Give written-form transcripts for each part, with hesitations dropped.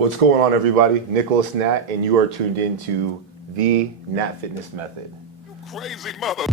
What's going on, everybody? Nicholas Natt, and you are tuned in to the Natt Fitness Method. Crazy mother.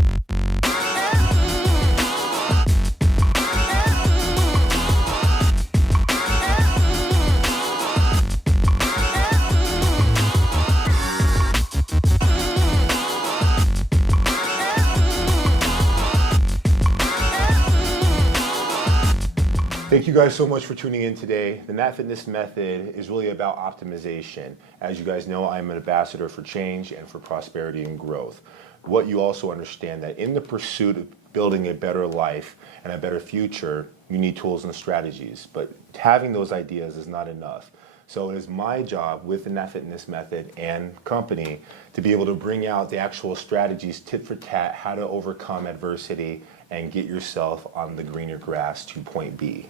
Thank you guys so much for tuning in today. The Natt Fitness Method is really about optimization. As you guys know, I'm an ambassador for change and for prosperity and growth. What you also understand that in the pursuit of building a better life and a better future, you need tools and strategies, but having those ideas is not enough. So it is my job with the Natt Fitness Method and company to be able to bring out the actual strategies, tit for tat, how to overcome adversity and get yourself on the greener grass to point B.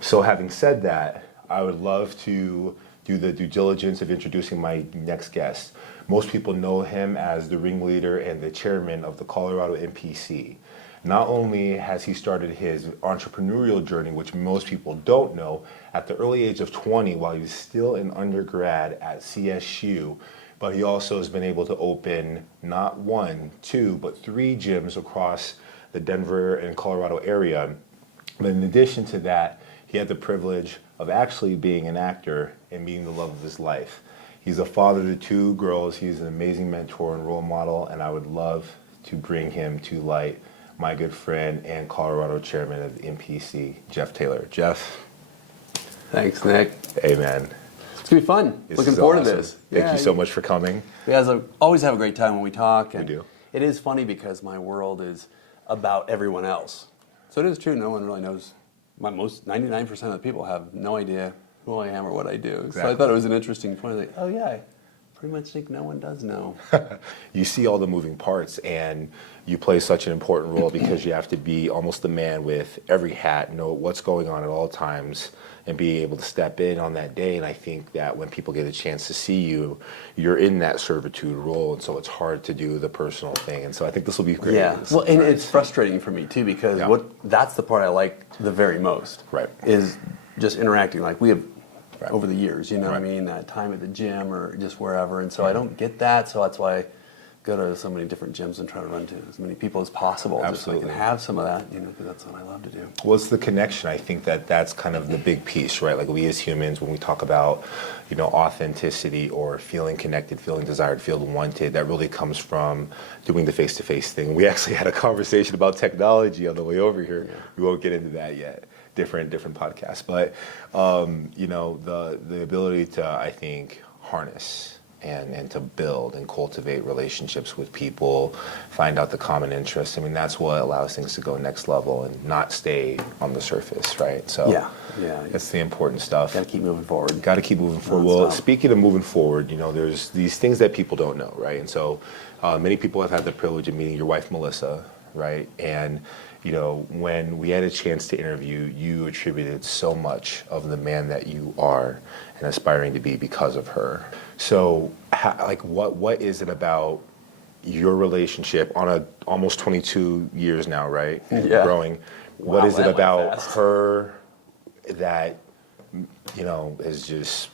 So having said that, I would love to do the due diligence of introducing my next guest. Most people know him as the ringleader and the chairman of the Colorado NPC. Not only has he started his entrepreneurial journey, which most people don't know, at the early age of 20 while he's still an undergrad at CSU, but he also has been able to open not one, two, but three gyms across the Denver and Colorado area. But in addition to that, he had the privilege of actually being an actor and being the love of his life. He's a father to two girls. He's an amazing mentor and role model, and I would love to bring him to light, my good friend and Colorado chairman of the NPC, Jeff Taylor. Jeff. Thanks, Nick. Hey, man. It's going to be fun. Looking forward to this. Thank you so much for coming. We always have a great time when we talk. And we do. It is funny because my world is about everyone else. So it is true, no one really knows. 99% of the people have no idea who I am or what I do. Exactly. So I thought it was an interesting point. Like, oh yeah, I pretty much think no one does know. You see all the moving parts, and you play such an important role because you have to be almost the man with every hat, know what's going on at all times, and be able to step in on that day. And I think that when people get a chance to see you, you're in that servitude role, and so it's hard to do the personal thing. And so I think this will be great. Yeah, well, and it's frustrating for me too because that's the part I like the very most. Right. Is just interacting. Like we have over the years, you know what I Right. mean? That time at the gym or just wherever. And so I don't get that, so that's why I go to so many different gyms and try to run to as many people as possible. Absolutely. Just so I can have some of that, you know, because that's what I love to do. Well, it's the connection. I think that that's kind of the big piece, right? Like we as humans, when we talk about, you know, authenticity or feeling connected, feeling desired, feeling wanted, that really comes from doing the face-to-face thing. We actually had a conversation about technology on the way over here. Yeah. We won't get into that yet. Different podcasts. But, you know, the ability to, I think, harness and to build and cultivate relationships with people, find out the common interests. I mean, that's what allows things to go next level and not stay on the surface, right? So yeah. That's the important stuff. Got to keep moving forward. Got to keep moving forward. Well, speaking of moving forward, you know, there's these things that people don't know, right? And so many people have had the privilege of meeting your wife, Melissa, right? And you know, when we had a chance to interview, you attributed so much of the man that you are and aspiring to be because of her. So, what is it about your relationship on a almost 22 years now, right? Yeah. Growing. Wow, what is it that went about fast. her that, you know, is just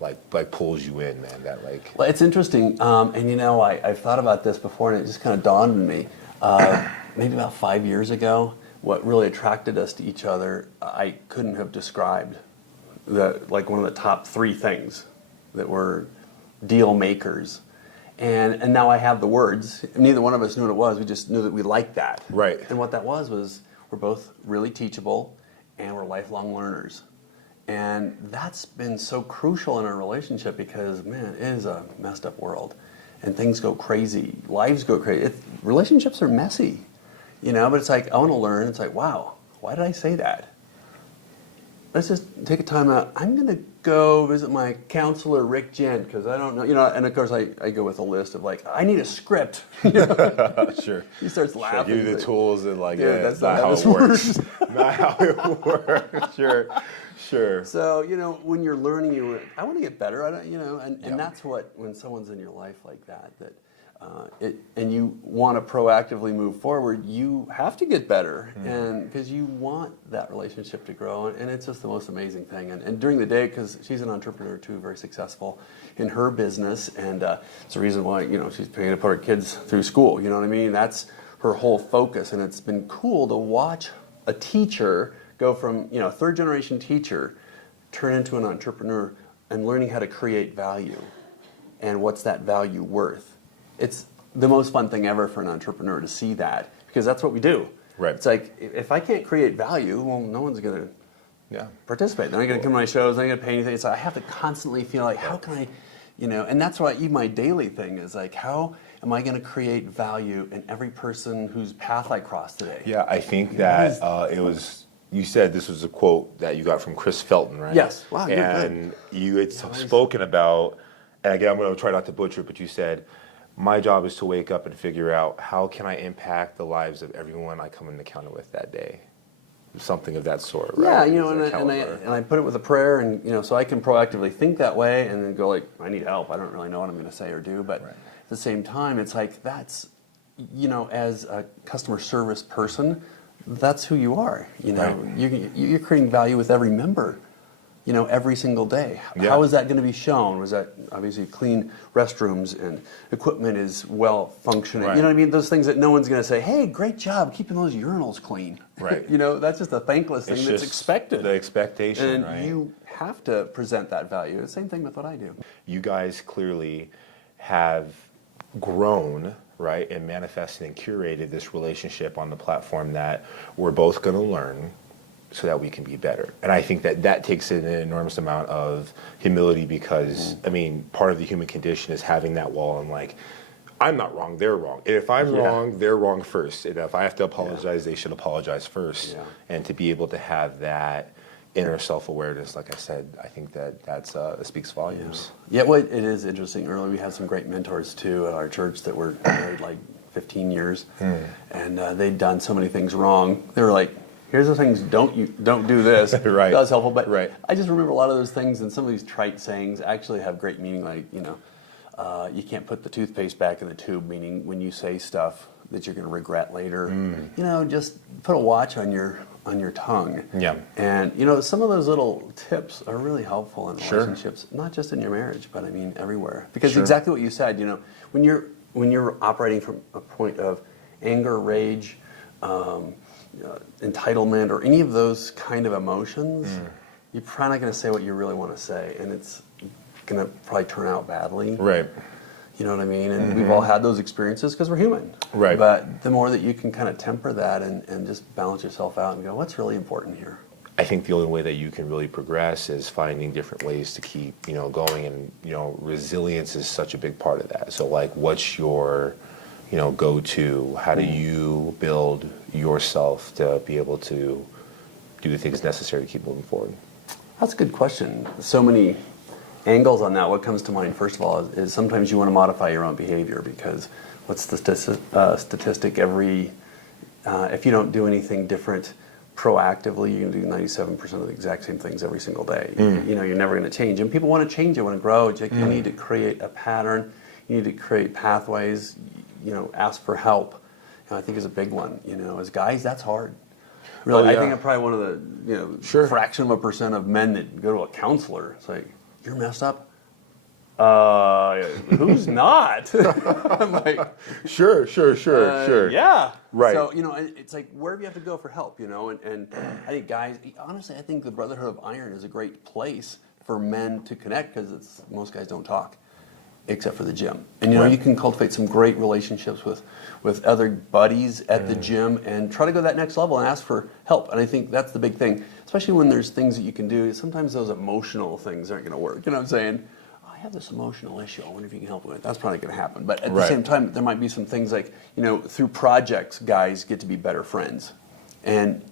like pulls you in, man? That like. Well, it's interesting, and you know, I've thought about this before, and it just kind of dawned on me. Maybe about 5 years ago, what really attracted us to each other, I couldn't have described. Like one of the top three things that were deal makers. And now I have the words. Neither one of us knew what it was. We just knew that we liked that. Right. And what that was we're both really teachable and we're lifelong learners. And that's been so crucial in our relationship because, man, it is a messed up world. And things go crazy. Lives go crazy. Relationships are messy, you know, but it's like, I want to learn. It's like, wow, why did I say that? Let's just take a time out. I'm going to go visit my counselor, Rick Gent, because I don't know, you know, and of course I go with a list of like, I need a script. You know? Sure. He starts laughing. Give you the tools and like, dude, that's not how it works. Not how it works. Sure. So, you know, when you're learning, I want to get better. I don't, you know, and that's what, when someone's in your life like that and you want to proactively move forward, you have to get better, and because you want that relationship to grow, and it's just the most amazing thing. And during the day, because she's an entrepreneur too, very successful in her business, and it's the reason why she's paying to put her kids through school. You know what I mean? That's her whole focus, and it's been cool to watch a teacher go from third generation teacher turn into an entrepreneur and learning how to create value, and what's that value worth. It's the most fun thing ever for an entrepreneur to see that, because that's what we do. Right. It's like, if I can't create value, well, no one's going to participate. They're not going to come to my shows. They're not going to pay anything. So I have to constantly feel like, how can I, and that's why even my daily thing is like, how am I going to create value in every person whose path I cross today? Yeah, I think that you said this was a quote that you got from Chris Felton, right? Yes. Wow, you're and you had spoken about, and again, I'm going to try not to butcher it, but you said, my job is to wake up and figure out how can I impact the lives of everyone I come into encounter with that day. Something of that sort, right? Yeah, and I put it with a prayer, and so I can proactively think that way, and then go like, I need help. I don't really know what I'm going to say or do, but at the same time, it's like that's, as a customer service person, that's who you are. You're creating value with every member. Every single day. Yeah. How is that going to be shown? Was that obviously clean restrooms and equipment is well functioning? Right. You know what I mean? Those things that no one's going to say, hey, great job keeping those urinals clean. Right. That's just a thankless thing that's expected. The expectation, and right? you have to present that value. The same thing with what I do. You guys clearly have grown, right, and manifested and curated this relationship on the platform that we're both going to learn so that we can be better. And I think that takes an enormous amount of humility, because, part of the human condition is having that wall and like, I'm not wrong, they're wrong. And if I'm wrong, they're wrong first. And if I have to apologize, they should apologize first. Yeah. And to be able to have that inner self-awareness, like I said, I think that speaks volumes. Yeah, well, it is interesting. Earlier we had some great mentors too at our church that were married like 15 years. And they'd done so many things wrong. They were like, here's the things, don't do this. Right. That was helpful, but I just remember a lot of those things, and some of these trite sayings actually have great meaning, like, you can't put the toothpaste back in the tube, meaning when you say stuff that you're going to regret later, just put a watch on your tongue. Yeah. And, some of those little tips are really helpful in relationships, not just in your marriage, but everywhere. Because exactly what you said, when you're operating from a point of anger, rage, entitlement, or any of those kind of emotions, you're probably not going to say what you really want to say, and it's going to probably turn out badly. Right. You know what I mean? And we've all had those experiences because we're human. Right. But the more that you can kind of temper that and just balance yourself out and go, what's really important here? I think the only way that you can really progress is finding different ways to keep, going, and, resilience is such a big part of that. So like, what's your go-to? How do you build yourself to be able to do the things necessary to keep moving forward? That's a good question. So many angles on that. What comes to mind, first of all, is sometimes you want to modify your own behavior, because what's the statistic? If you don't do anything different proactively, you can do 97% of the exact same things every single day. You're never going to change. And people want to change, they want to grow. You need to create a pattern. You need to create pathways. Ask for help, I think is a big one. As guys, that's hard. Really, I think I'm probably one of the fraction of a percent of men that go to a counselor. It's like, you're messed up. Who's not? I'm like, sure. Yeah. Right. So it's like, wherever you have to go for help, and I think guys, honestly, I think the Brotherhood of Iron is a great place for men to connect, because most guys don't talk, except for the gym. And you can cultivate some great relationships with other buddies at the gym, and try to go that next level and ask for help. And I think that's the big thing, especially when there's things that you can do. Sometimes those emotional things aren't going to work. You know what I'm saying? I have this emotional issue. I wonder if you can help with it. That's probably going to happen. But at the same time, there might be some things like, through projects, guys get to be better friends. And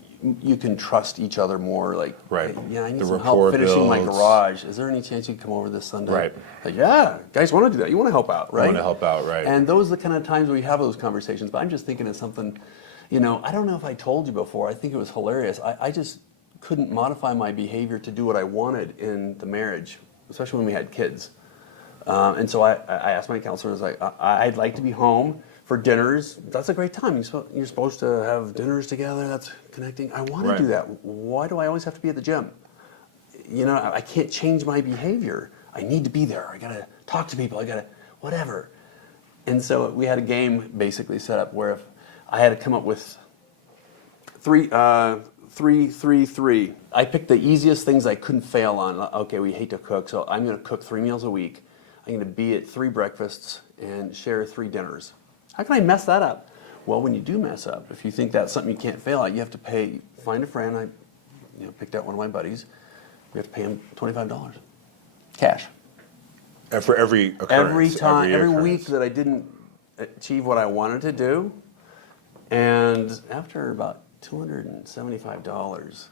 you can trust each other more, like, hey, I need some help finishing my garage. Is there any chance you can come over this Sunday? Right. Like, yeah, guys want to do that. You want to help out, right? You want to help out, right. And those are the kind of times where we have those conversations. But I'm just thinking of something, I don't know if I told you before. I think it was hilarious. I just couldn't modify my behavior to do what I wanted in the marriage, especially when we had kids. And so I asked my counselor, I was like, I'd like to be home for dinners. That's a great time. You're supposed to have dinners together. That's connecting. I want to do that. Why do I always have to be at the gym? You know, I can't change my behavior. I need to be there. I got to talk to people. I got to whatever. And so we had a game basically set up where if I had to come up with three. I picked the easiest things I couldn't fail on. Okay, we hate to cook, so I'm going to cook 3 meals a week. I'm going to be at 3 breakfasts and share 3 dinners. How can I mess that up? Well, when you do mess up, if you think that's something you can't fail at, you have to find a friend. I picked out one of my buddies. We have to pay him $25. Cash. And for every occurrence? Every week that I didn't achieve what I wanted to do. And after about $275,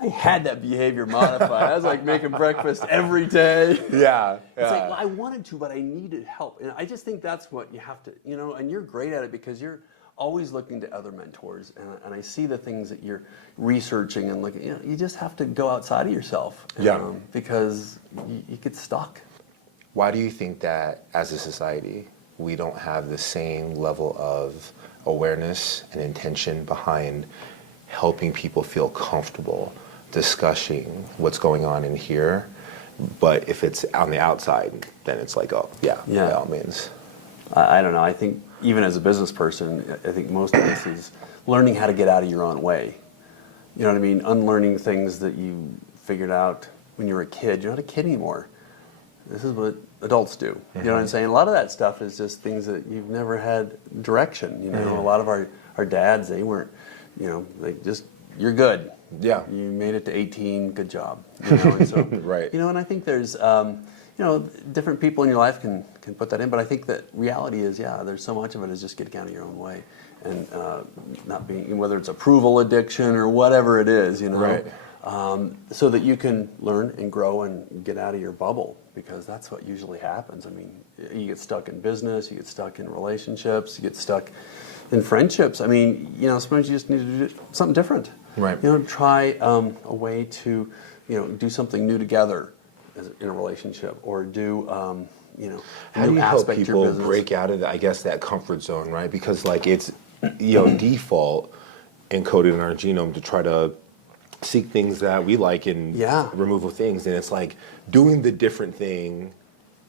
I had that behavior modified. I was like making breakfast every day. Yeah. It's like, well, I wanted to, but I needed help. And I just think that's what you have to, and you're great at it because you're always looking to other mentors. And I see the things that you're researching and looking, you just have to go outside of yourself. Because you get stuck. Why do you think that as a society, we don't have the same level of awareness and intention behind helping people feel comfortable discussing what's going on in here, but if it's on the outside, then it's like, oh, yeah. By all means. I don't know. I think even as a business person, I think most of this is learning how to get out of your own way. You know what I mean? Unlearning things that you figured out when you were a kid. You're not a kid anymore. This is what adults do. You know what I'm saying? A lot of that stuff is just things that you've never had direction. A lot of our dads, they weren't, like just, you're good. Yeah. You made it to 18, good job. And so, right. And I think there's, different people in your life can put that in, but I think that reality is, there's so much of it is just getting out of your own way and not being, whether it's approval addiction or whatever it is, Right. So that you can learn and grow and get out of your bubble, because that's what usually happens. I mean, you get stuck in business, you get stuck in relationships, you get stuck in friendships. I mean, sometimes you just need to do something different. Right. Try a way to, do something new together in a relationship, or do, how do you help people break out of that comfort zone, right? Because like it's, default encoded in our genome to try to seek things that we like and removal things, and it's like doing the different thing.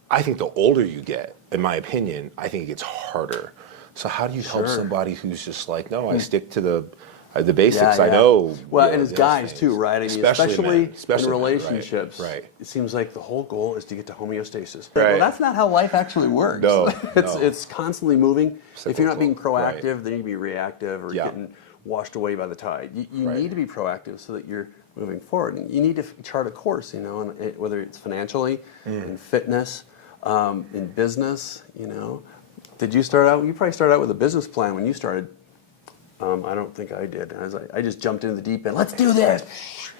I think the older you get, in my opinion, I think it gets harder. So how do you help somebody who's just like, no, I stick to the basics? I know. Well, and as guys too, right? I mean, especially in relationships, right. It seems like the whole goal is to get to homeostasis. Right. Well, that's not how life actually works. No, it's constantly moving. Cyclical. If you're not being proactive, then you be reactive or getting washed away by the tide. You need to be proactive so that you're moving forward. And you need to chart a course, and whether it's financially, in fitness, in business. Did you start out? You probably started out with a business plan when you started. I don't think I did. I just jumped into the deep end. Let's do this.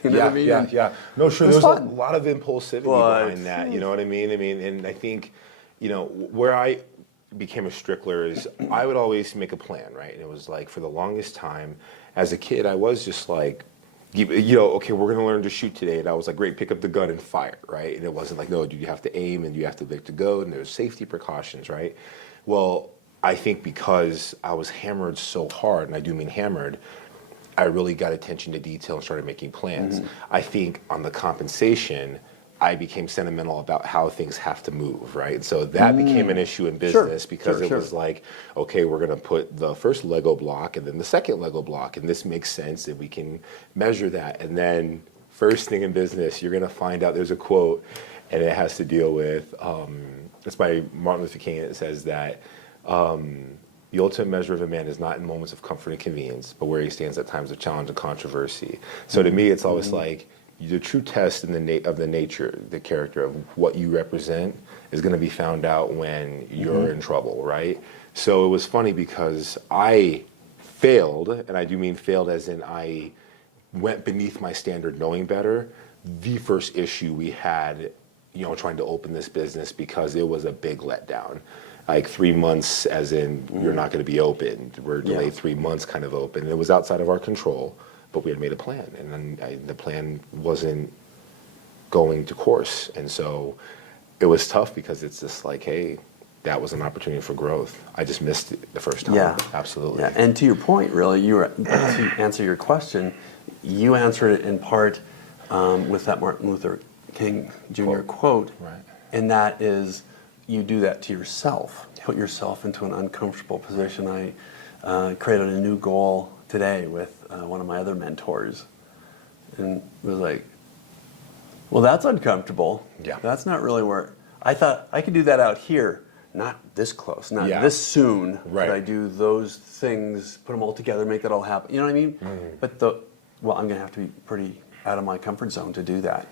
You know what I mean? Yeah. No, sure. There's fun. a lot of impulsivity behind that. You know what I mean? And I think, where I became a strickler is I would always make a plan, right? And it was like for the longest time, as a kid, I was just like, okay, we're going to learn to shoot today. And I was like, great, pick up the gun and fire, right? And it wasn't like, no, dude, you have to aim and you have to pick to go, and there's safety precautions, right? Well, I think because I was hammered so hard, and I do mean hammered, I really got attention to detail and started making plans. I think on the compensation, I became sentimental about how things have to move, right? So that became an issue in business because it was like, okay, we're going to put the first Lego block and then the second Lego block, and this makes sense, and we can measure that. And then first thing in business, you're going to find out there's a quote, and it has to deal with, it's by Martin Luther King, and it says that, the ultimate measure of a man is not in moments of comfort and convenience, but where he stands at times of challenge and controversy. So to me, it's always like the true test of the nature, the character of what you represent is going to be found out when you're in trouble, right? So it was funny because I failed, and I do mean failed as in I went beneath my standard knowing better. The first issue we had, trying to open this business, because it was a big letdown. Like 3 months, as in you're not going to be open. We're delayed 3 months, kind of open. And it was outside of our control, but we had made a plan, and then the plan wasn't going to course. And so it was tough because it's just like, hey, that was an opportunity for growth. I just missed it the first time. Yeah. Absolutely. Yeah. And to your point, really, to answer your question, you answered it in part with that Martin Luther King Jr. quote. Right. And that is, you do that to yourself. Put yourself into an uncomfortable position. I created a new goal today with one of my other mentors. And it was like, well, that's uncomfortable. Yeah. That's not really where I thought I could do that out here, not this close, not this soon. Right. Could I do those things, put them all together, make that all happen? You know what I mean? Mm-hmm. But I'm going to have to be pretty out of my comfort zone to do that.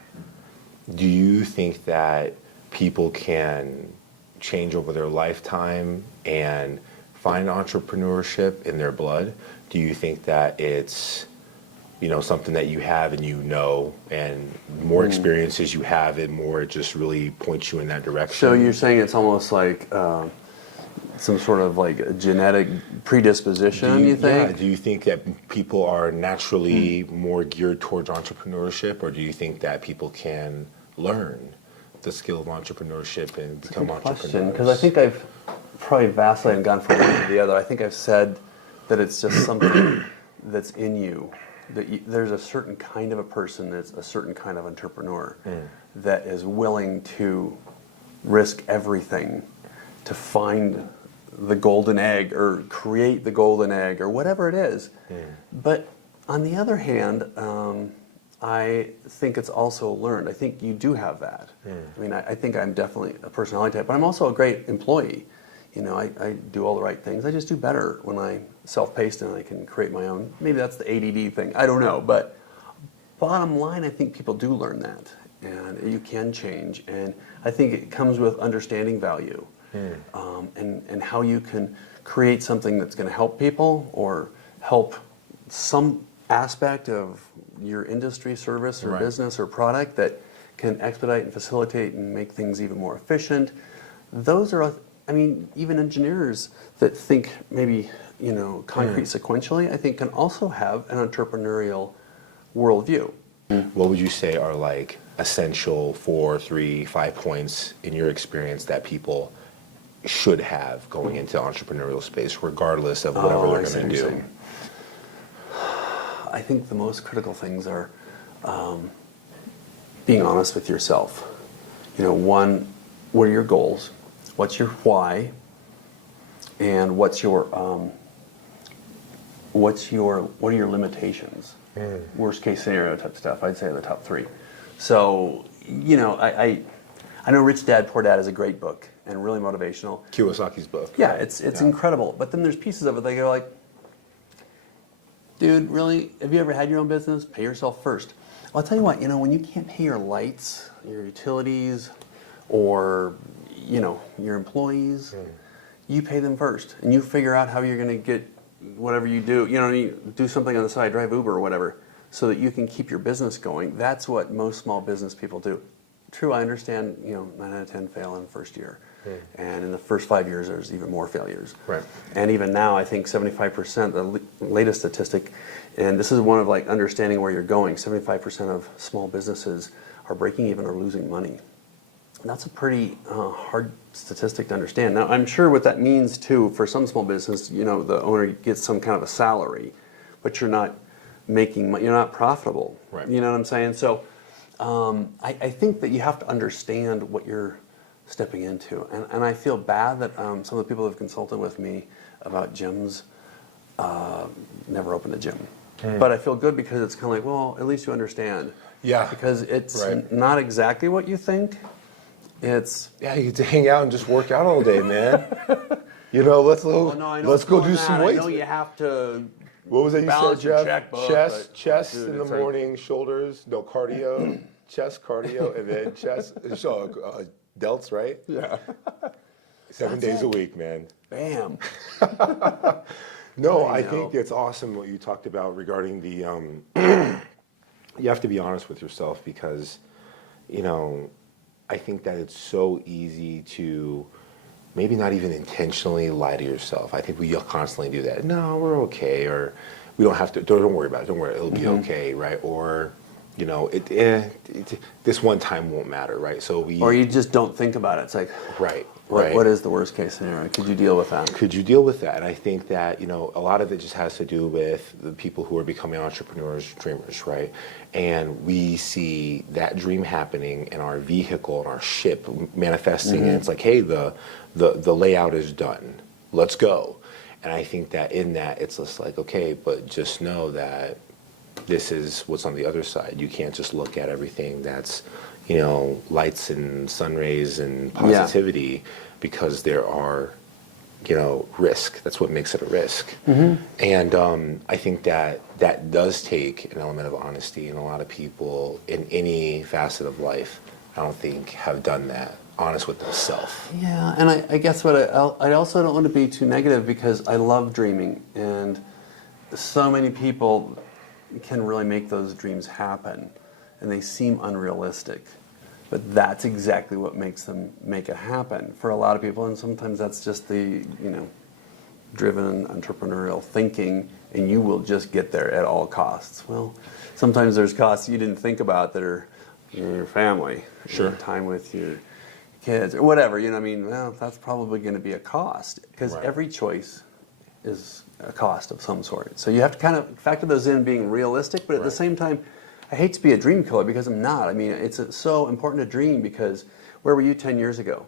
Do you think that people can change over their lifetime and find entrepreneurship in their blood? Do you think that it's, something that you have and and more experiences you have it, more it just really points you in that direction? So you're saying it's almost like some sort of like a genetic predisposition, you think? Yeah. Do you think that people are naturally more geared towards entrepreneurship, or do you think that people can learn the skill of entrepreneurship and become entrepreneurs? Because I think I've probably vacillated and gone from one to the other. I think I've said that it's just something that's in you. There's a certain kind of a person that's a certain kind of entrepreneur that is willing to risk everything to find the golden egg or create the golden egg or whatever it is. But on the other hand, I think it's also learned. I think you do have that. I mean, I think I'm definitely a personality type, but I'm also a great employee. I do all the right things. I just do better when I'm self-paced and I can create my own. Maybe that's the ADD thing. I don't know. But bottom line, I think people do learn that. And you can change. And I think it comes with understanding value and how you can create something that's going to help people or help some aspect of your industry, service, or business or product that can expedite and facilitate and make things even more efficient. Those are, even engineers that think maybe, concrete sequentially, I think can also have an entrepreneurial worldview. What would you say are like essential 4, 3, 5 points in your experience that people should have going into entrepreneurial space, regardless of whatever they're going to do? I think the most critical things are being honest with yourself. One, what are your goals? What's your why? And what are your limitations? Worst case scenario type stuff. I'd say the top 3. So, I know Rich Dad Poor Dad is a great book and really motivational. Kiyosaki's book. Yeah, it's incredible. But then there's pieces of it that go like, dude, really? Have you ever had your own business? Pay yourself first. Well, I'll tell you what, when you can't pay your lights, your utilities, or, your employees, you pay them first. And you figure out how you're going to get whatever you do, do something on the side, drive Uber or whatever, so that you can keep your business going. That's what most small business people do. True, I understand, 9 out of 10 fail in the first year. And in the first 5 years, there's even more failures. Right. And even now, I think 75%, the latest statistic, and this is one of like understanding where you're going, 75% of small businesses are breaking even or losing money. And that's a pretty hard statistic to understand. Now, I'm sure what that means too, for some small business, the owner gets some kind of a salary, but you're not making money, you're not profitable. Right. You know what I'm saying? So I think that you have to understand what you're stepping into. And I feel bad that some of the people who have consulted with me about gyms never opened a gym. But I feel good because it's kind of like, well, at least you understand. Yeah. Because it's not exactly what you think. It's... Yeah, you get to hang out and just work out all day, man. Let's go do some weights. I know you have to... What was that you said, Jeff? Checkbook, chest dude, in the morning, shoulders, cardio, chest cardio, and then chest, delts, right? Yeah. 7 days a week, man. Bam. No, I think it's awesome what you talked about regarding the, you have to be honest with yourself because, I think that it's so easy to maybe not even intentionally lie to yourself. I think we constantly do that. No, we're okay, or we don't have to, don't worry about it, don't worry, it'll be okay, right? Or this one time won't matter, right? So Or you just don't think about it. It's like, right. what is the worst case scenario? Could you deal with that? Could you deal with that? And I think that, a lot of it just has to do with the people who are becoming entrepreneurs, dreamers, right? And we see that dream happening in our vehicle, in our ship manifesting, and it's like, hey, the layout is done. Let's go. And I think that in that, it's just like, okay, but just know that this is what's on the other side. You can't just look at everything that's, lights and sun rays and positivity, because there are, risk. That's what makes it a risk. And I think that does take an element of honesty, and a lot of people in any facet of life, I don't think, have done that. Honest with themselves. Yeah, and I guess what I also don't want to be too negative, because I love dreaming, and so many people can really make those dreams happen, and they seem unrealistic. But that's exactly what makes them make it happen for a lot of people, and sometimes that's just the driven entrepreneurial thinking, and you will just get there at all costs. Well, sometimes there's costs you didn't think about that are your family, Sure, time with your kids or whatever. Well, that's probably going to be a cost, because every choice is a cost of some sort. So you have to kind of factor those in, being realistic, but at the same time, I hate to be a dream killer, because I'm not. It's so important to dream, because where were you 10 years ago?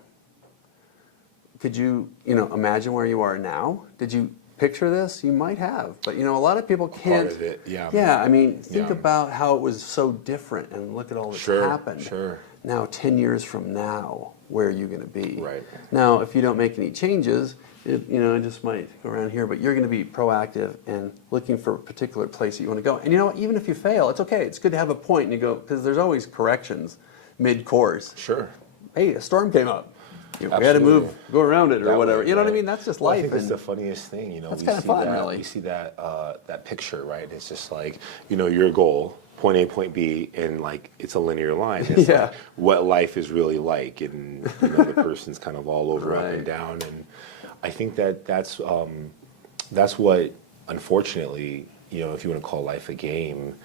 Could you, imagine where you are now? Did you picture this? You might have, but a lot of people can't. Part of it, yeah. Yeah, think about how it was so different, and look at all that's happened. Sure. Now, 10 years from now, where are you going to be? Right. Now, if you don't make any changes, it just might go around here, but you're going to be proactive and looking for a particular place that you want to go. And even if you fail, it's okay. It's good to have a point, and you go, because there's always corrections mid-course. Sure. Hey, a storm came up. We had to go around it or whatever. You know what I mean? That's just life. I think it's the funniest thing. That's kind of fun, really. We see that picture, right? It's just like, your goal, point A, point B, and like it's a linear line. It's like what life is really like, and the person's kind of all over, up and down. And I think that's what, unfortunately, if you want to call life a game,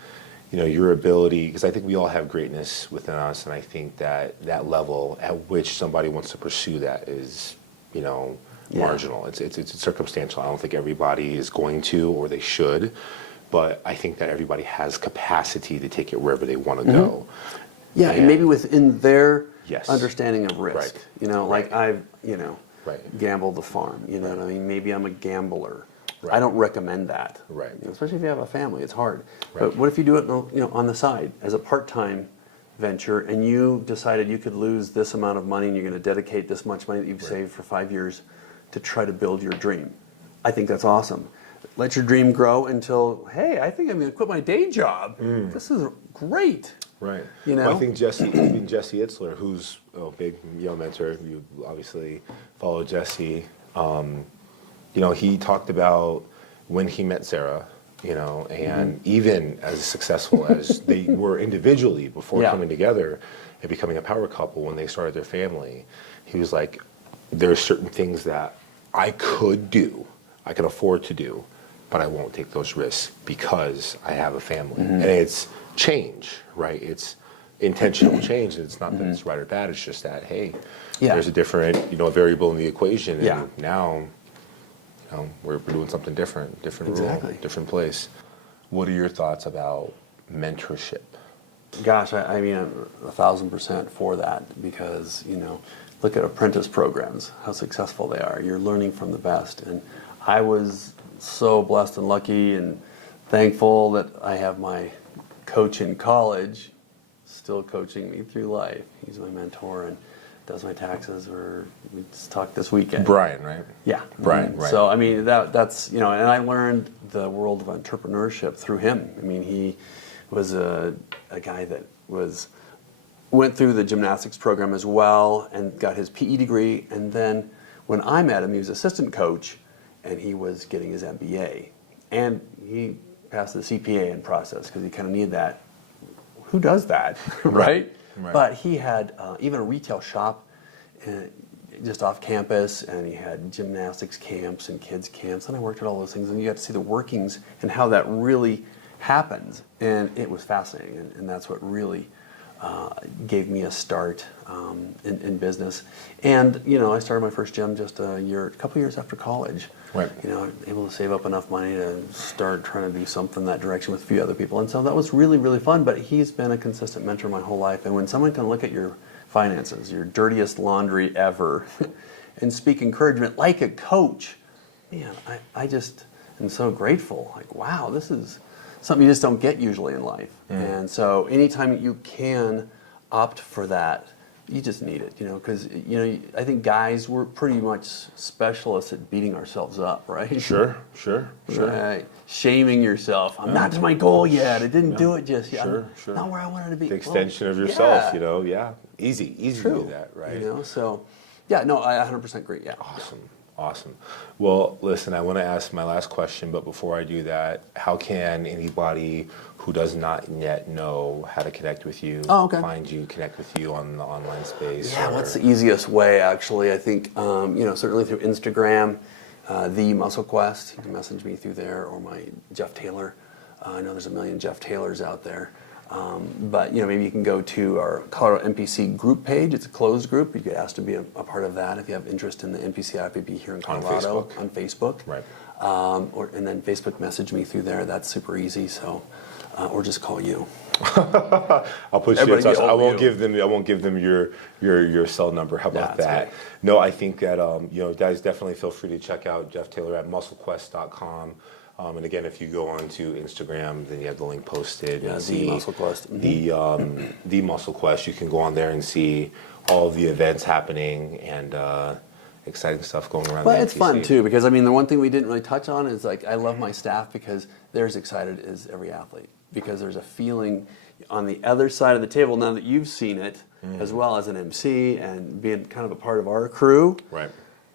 your ability, because I think we all have greatness within us, and I think that level at which somebody wants to pursue that is, marginal. It's circumstantial. I don't think everybody is going to, or they should, but I think that everybody has capacity to take it wherever they want to go. Yeah, and maybe within their Yes. understanding of risk. Like I've, gambled the farm. You know what I mean? Maybe I'm a gambler. I don't recommend that. Right. Especially if you have a family, it's hard. But what if you do it, on the side as a part-time venture, and you decided you could lose this amount of money, and you're going to dedicate this much money that you've saved for 5 years to try to build your dream? I think that's awesome. Let your dream grow until, hey, I think I'm going to quit my day job. This is great. Right. Well, I think Jesse Itzler, who's a big mentor, you obviously follow Jesse. He talked about when he met Sarah, and even as successful as they were individually before coming together and becoming a power couple when they started their family, he was like, there are certain things that I could do, I can afford to do, but I won't take those risks because I have a family. And it's change, right? It's intentional change. It's not that it's right or bad. It's just that, hey, there's a different, variable in the equation. And now, we're doing something different role, different place. What are your thoughts about mentorship? Gosh, I'm 1,000% for that, because, look at apprentice programs, how successful they are. You're learning from the best. And I was so blessed and lucky and thankful that I have my coach in college still coaching me through life. He's my mentor and does my taxes. We just talked this weekend. Brian, right? Yeah. Brian, right. So, that's, and I learned the world of entrepreneurship through him. He was a guy that went through the gymnastics program as well and got his PE degree. And then when I met him, he was assistant coach and he was getting his MBA. And he passed the CPA in process because he kind of needed that. Who does that, right? But he had even a retail shop just off campus, and he had gymnastics camps and kids camps, and I worked at all those things, and you got to see the workings and how that really happens. And it was fascinating, and that's what really gave me a start in business. And I started my first gym just a couple years after college. Right. Able to save up enough money to start trying to do something in that direction with a few other people. And so that was really, really fun. But he's been a consistent mentor my whole life. And when someone can look at your finances, your dirtiest laundry ever, and speak encouragement like a coach, man, I just am so grateful. Like, wow, this is something you just don't get usually in life. And so anytime you can opt for that, you just need it, because, I think guys, we're pretty much specialists at beating ourselves up, right? Sure. Right. Shaming yourself. I'm not to my goal yet. I didn't do it just yet. Sure. Not where I wanted to be. The extension of yourself, yeah. Easy True. to do that, right? So, yeah, no, I 100% agree, yeah. Awesome. Well, listen, I want to ask my last question, but before I do that, how can anybody who does not yet know how to connect with you, find you, connect with you on the online space? Yeah, what's the easiest way, actually? I think, certainly through Instagram, The Muscle Quest. You can message me through there, or my Jeff Taylor. I know there's a million Jeff Taylors out there. But maybe you can go to our Colorado NPC group page. It's a closed group. You get asked to be a part of that if you have interest in the NPC IFBB here in Colorado on Facebook. Right. And then Facebook message me through there. That's super easy. So, or just call you. I'll put you in touch. I won't give them your cell number. How about that? Great. No, I think that guys, definitely feel free to check out Jeff Taylor at musclequest.com. And again, if you go onto Instagram, then you have the link posted. Yeah, and The Muscle Quest. The Muscle Quest. You can go on there and see all of the events happening and exciting stuff going around. But the it's NPC. fun too, because the one thing we didn't really touch on is I love my staff because they're as excited as every athlete, because there's a feeling on the other side of the table now that you've seen it, as well as an MC and being kind of a part of our crew. Right.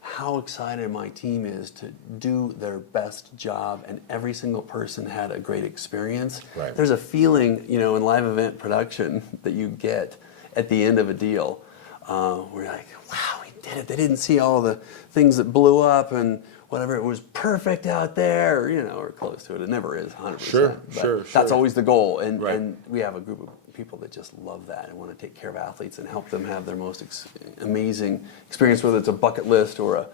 How excited my team is to do their best job, and every single person had a great experience. Right. There's a feeling, in live event production that you get at the end of a deal, where you're like, wow, we did it. They didn't see all the things that blew up and whatever. It was perfect out there, or close to it. It never is 100%. Sure. That's always the goal, and Right. and we have a group of people that just love that and want to take care of athletes and help them have their most amazing experience, whether it's a bucket list or a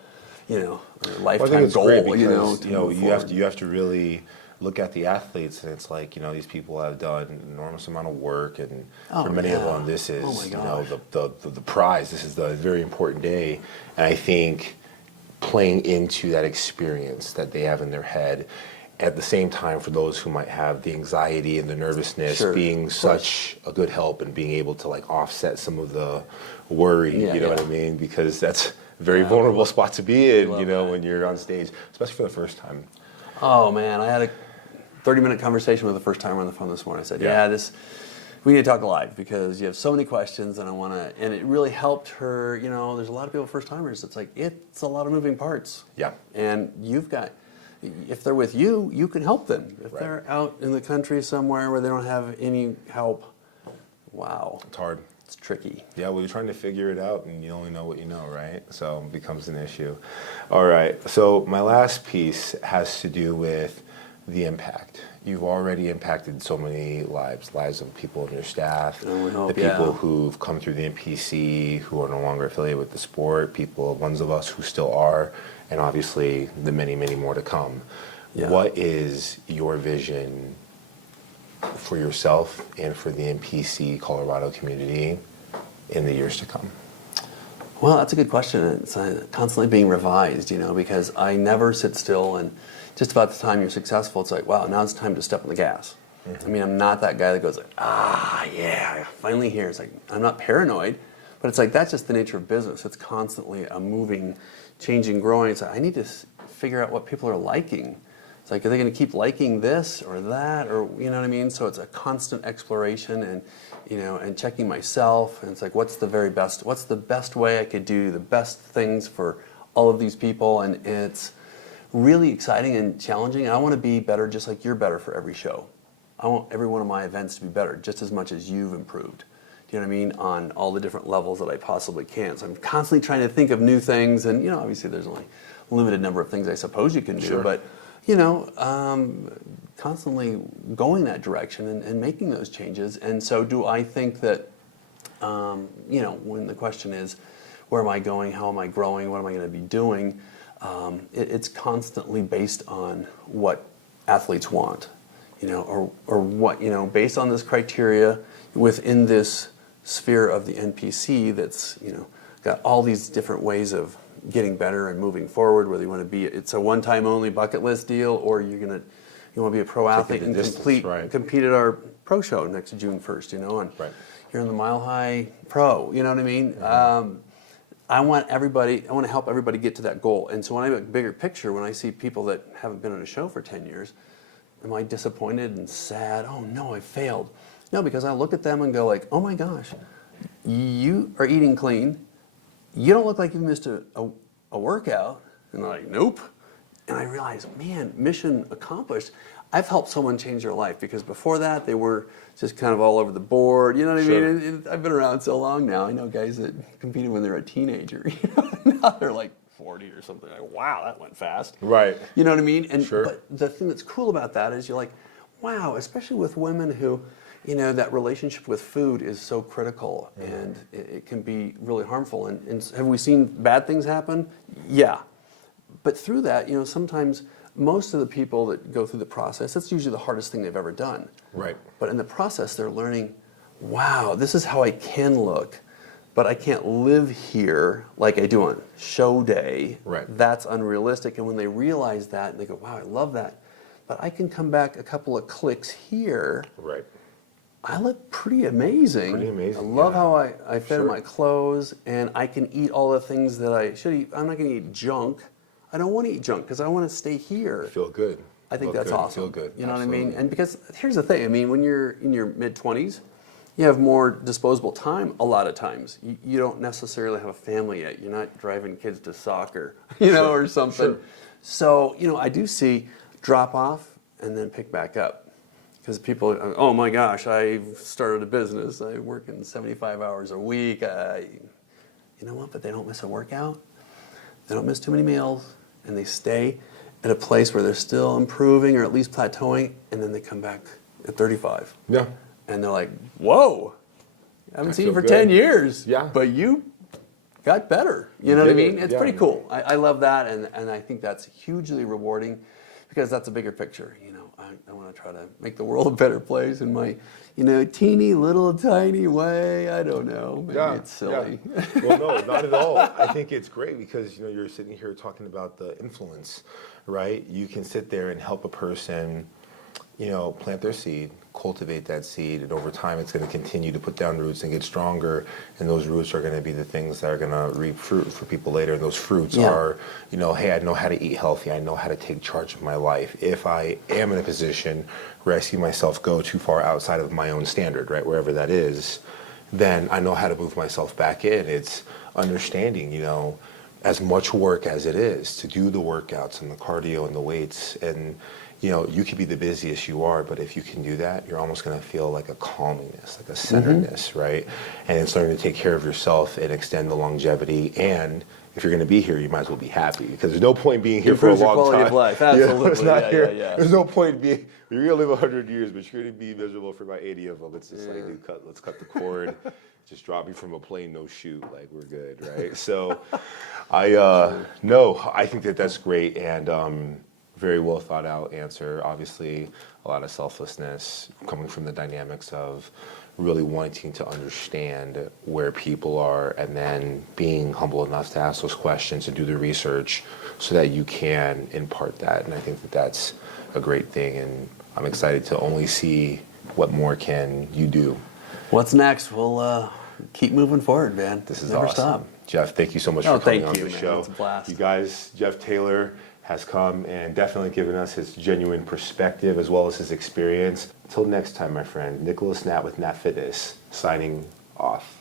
lifetime goal. Because, you have to really look at the athletes, and it's like, these people have done an enormous amount of work, and for many of them, this is the prize. This is the very important day, and I think playing into that experience that they have in their head. At the same time, for those who might have the anxiety and the nervousness, being such a good help and being able to offset some of the worry, what I mean? Because that's a very vulnerable spot to be in, when you're on stage, especially for the first time. Oh man, I had a 30-minute conversation with the first timer on the phone this morning. I said, we need to talk live because you have so many questions, and and it really helped her. There's a lot of people, first timers, it's a lot of moving parts. Yeah. And if they're with you, you can help them. If they're out in the country somewhere where they don't have any help, wow. It's hard. It's tricky. Yeah, well, you're trying to figure it out, and you only know what you know, right? So it becomes an issue. All right, so my last piece has to do with the impact. You've already impacted so many lives of people in your staff, the people who've come through the NPC, who are no longer affiliated with the sport, ones of us who still are, and obviously the many, many more to come. Yeah. What is your vision for yourself and for the NPC Colorado community in the years to come? Well, that's a good question. It's constantly being revised, because I never sit still, and just about the time you're successful, it's like, wow, now it's time to step on the gas. Mm-hmm. I mean, I'm not that guy that goes finally here. It's like, I'm not paranoid, but it's like, that's just the nature of business. It's constantly a moving, changing, growing. It's like, I need to figure out what people are liking. It's like, are they going to keep liking this or that, or you know what I mean? So it's a constant exploration, and and checking myself. And it's like, what's the best way I could do the best things for all of these people? And it's really exciting and challenging. I want to be better, just like you're better for every show. I want every one of my events to be better, just as much as you've improved. Do you know what I mean? On all the different levels that I possibly can. So I'm constantly trying to think of new things, and obviously there's only a limited number of things I suppose you can do, but constantly going that direction and making those changes. And so do I think that, when the question is, where am I going? How am I growing? What am I going to be doing? It's constantly based on what athletes want, or what, based on this criteria within this sphere of the NPC that's, got all these different ways of getting better and moving forward, whether you want to be, it's a one-time only bucket list deal, or you want to be a pro athlete and compete at our pro show next June 1st, and you're in the Mile High Pro, you know what I mean? Mm-hmm. I want to help everybody get to that goal. And so when I have a bigger picture, when I see people that haven't been on a show for 10 years, am I disappointed and sad? Oh no, I failed. No, because I look at them and go like, oh my gosh, you are eating clean. You don't look like you missed a workout. And they're like, nope. And I realize, man, mission accomplished. I've helped someone change their life, because before that they were just kind of all over the board. You know what I mean? I've been around so long now. I know guys that competed when they were a teenager. Now they're like 40 or something. Like, wow, that went fast. Right. You know what I mean? And but the thing that's cool about that is you're like, wow, especially with women who, that relationship with food is so critical, and it can be really harmful. And have we seen bad things happen? Yeah. But through that, sometimes most of the people that go through the process, that's usually the hardest thing they've ever done. Right. But in the process, they're learning, wow, this is how I can look, but I can't live here like I do on show day. Right. That's unrealistic. And when they realize that, they go, wow, I love that, but I can come back a couple of clicks here. Right. I look pretty amazing. Pretty amazing. I love how I fit in my clothes, and I can eat all the things that I should eat. I'm not going to eat junk. I don't want to eat junk because I want to stay here. Feel good. I think that's awesome. Feel good. You know what I mean? And because here's the thing. I mean, when you're in your mid-20s, you have more disposable time a lot of times. You don't necessarily have a family yet. You're not driving kids to soccer, or something. So, I do see drop off and then pick back up. Because people, oh my gosh, I've started a business. I work in 75 hours a week. You know what? But they don't miss a workout. They don't miss too many meals. And they stay at a place where they're still improving or at least plateauing, and then they come back at 35. Yeah. And they're like, whoa, I haven't seen you for 10 years. Yeah. But you got better. You know what I mean? It's pretty cool. I love that, and I think that's hugely rewarding, because that's a bigger picture. I want to try to make the world a better place in my, teeny little tiny way. I don't know. Maybe it's silly. Yeah. Well, no, not at all. I think it's great because, you're sitting here talking about the influence, right? You can sit there and help a person, plant their seed, cultivate that seed, and over time it's going to continue to put down roots and get stronger, and those roots are going to be the things that are going to reap fruit for people later. And those fruits are, hey, I know how to eat healthy, I know how to take charge of my life. If I am in a position where I see myself go too far outside of my own standard, right, wherever that is, then I know how to move myself back in. It's understanding, as much work as it is to do the workouts and the cardio and the weights, and you could be the busiest you are, but if you can do that, you're almost going to feel like a calmingness, like a centeredness, right? And it's learning to take care of yourself and extend the longevity. And if you're going to be here, you might as well be happy, because there's no point being here for a long quality time. Of life. Absolutely. There's no point being. You're going to live 100 years, but you're going to be miserable for about 80 of them. It's just let's cut the cord. Just drop me from a plane, no chute, like we're good, right? So, I think that's great, and very well thought out answer. Obviously, a lot of selflessness coming from the dynamics of really wanting to understand where people are, and then being humble enough to ask those questions and do the research so that you can impart that. And I think that's a great thing, and I'm excited to only see what more can you do. What's next? We'll keep moving forward, man. This is Never awesome. Stop. Jeff, thank you so much for coming on the man. show. It's a blast. You guys, Jeff Taylor has come and definitely given us his genuine perspective as well as his experience. Until next time, my friend, Nicholas Natt with Natt Fitness, signing off.